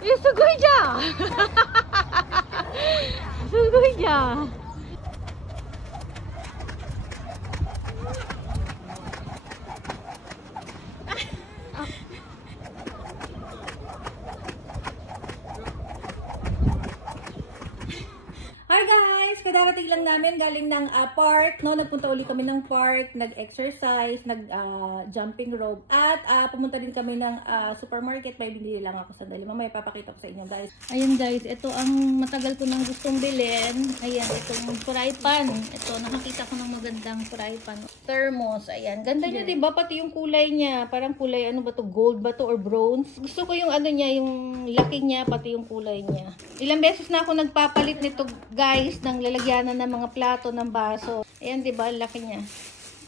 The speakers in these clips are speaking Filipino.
Sugoi ja! Sugoi ja! Hi guys! Kadarating lang namin galing ng park. No, nagpunta uli kami ng park, nag-exercise, nag-jumping rope, at pumunta din kami ng supermarket. May binili lang ako sandali. Mamaya papakita ko sa inyo guys. Ayan guys, ito ang matagal ko nang gustong bilhin. Ayan, itong fry pan. Ito, nakakita ko ng magandang fry pan. Thermos, ayan. Ganda niya, diba? Pati yung kulay niya. Parang kulay, ano ba to? Gold ba to or bronze? Gusto ko yung ano niya, yung laki niya, pati yung kulay niya. Ilang beses na ako nagpapalit nito guys, ng lalagyanan ng mga plato, ng baso. Ayan, diba? Laki niya.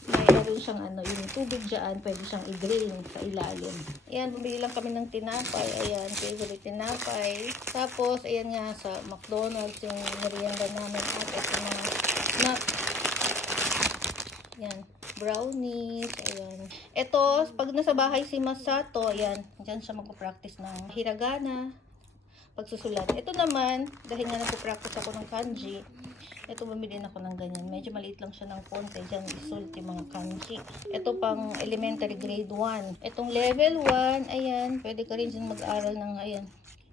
Mayroon siyang ano, yung tubig dyan, pwede siyang i-drain sa ilalim. Ayan, bumili lang kami ng tinapay. Ayan, favorite tinapay. Tapos, ayan nga, sa McDonald's, yung merienda namin. At ito mga snacks. Ayan, brownies. Ayan. Ito, pag nasa bahay si Masato, ayan, dyan siya magpa-practice ng hiragana, pagsusulat. Ito naman, dahil nga nagpo-practice ako ng kanji, ito bumili ako ng ganyan. Medyo maliit lang siya ng konti. Diyan isulat yung mga kanji. Ito pang elementary grade 1. Itong level 1, ayan, pwede ka rin dyan mag-aral ng, ayan.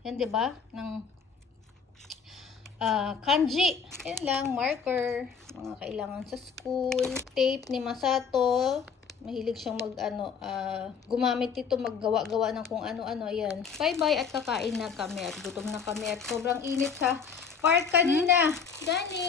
Yan, diba? Ng kanji. Yan lang, marker. Mga kailangan sa school. Tape ni Masato. Mahilig siyang gumamit ito, maggawa-gawa ng kung ano-ano. Ayan. Bye-bye at kakain na kami at gutom na kami at sobrang init sa park kanina. Dani!